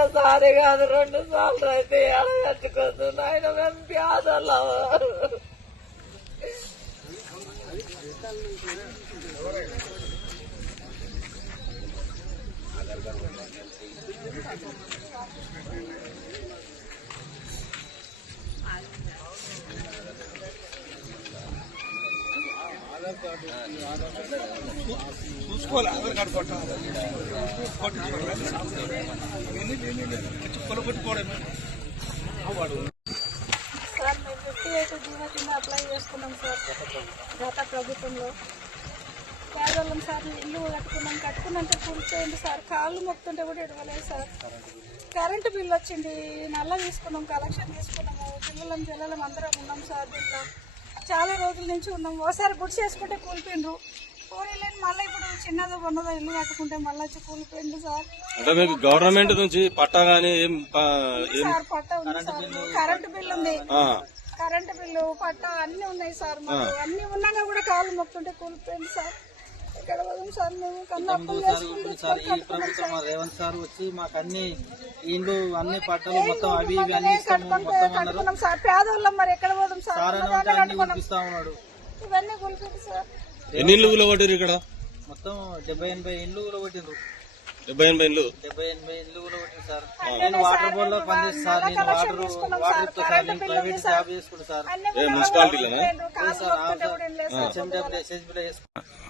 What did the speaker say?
ఒక్కసారి కాదు రెండు సార్లు అయితే ఎడగట్టుకోద్దు నాయన మేము పేదలు Thank చూసుకోవాలి సార్ మేము కింద అప్లై చేసుకున్నాం సార్ గత ప్రభుత్వంలో ఇల్లు కట్టుకున్నాం కట్టుకున్నంత కూలిపోయింది సార్ కాళ్ళు మొక్కుతుంటే కూడా ఇడవలేదు సార్ కరెంటు బిల్లు వచ్చింది నల్ల తీసుకున్నాం కలెక్షన్ తీసుకున్నాము పిల్లలం పిల్లలం అందరం ఉన్నాం సార్ దీంట్లో చాలా రోజుల నుంచి ఉన్నాం ఒకసారి గుడి చేసుకుంటే కూలిపోయిండ్రు కూలీలేని మళ్ళీ ఇప్పుడు చిన్నదో ఉన్నదో ఇల్లు కట్టుకుంటే మళ్ళీ వచ్చి కూలిపోయిండు సార్ అంటే మీకు గవర్నమెంట్ నుంచి పట్టా కానీ పట్టా ఉంది సార్ కరెంటు బిల్ ఉంది కరెంటు బిల్లు పట్టా అన్ని ఉన్నాయి సార్ మాకు అన్ని ఉన్నాక కూడా కాళ్ళు మొక్కుంటే కూలిపోయింది సార్ సార్ మేము కన్నా అప్పులు చేసి సార్ ఈ ప్రభుత్వం రేవంత్ సార్ వచ్చి మాకు అన్ని ఇండ్లు అన్ని పట్టలు మొత్తం అవి ఇవి అన్ని మొత్తం సార్ పేదోళ్ళం పంపిస్తా ఉన్నాడు ఇవన్నీ గుల్పింది సార్ ఎన్ని ఇళ్ళు కూలగొట్టారు ఇక్కడ మొత్తం డెబ్బై ఎనభై ఇండ్లు కూడా కొట్టిండ్రు డెబ్బై ఎనభై ఇళ్ళు డెబ్బై ఎనభై ఇండ్లు కూడా కొట్టింది సార్ నేను వాటర్ బోర్డ్ లో పనిచేస్తాను సార్ నేను వాటర్ వాటర్ సార్ నేను ప్రైవేట్ జాబ్ చేసుకుంటాను సార్ అన్ని సార్, ఆ సార్. HMW, చేసుకుంటాను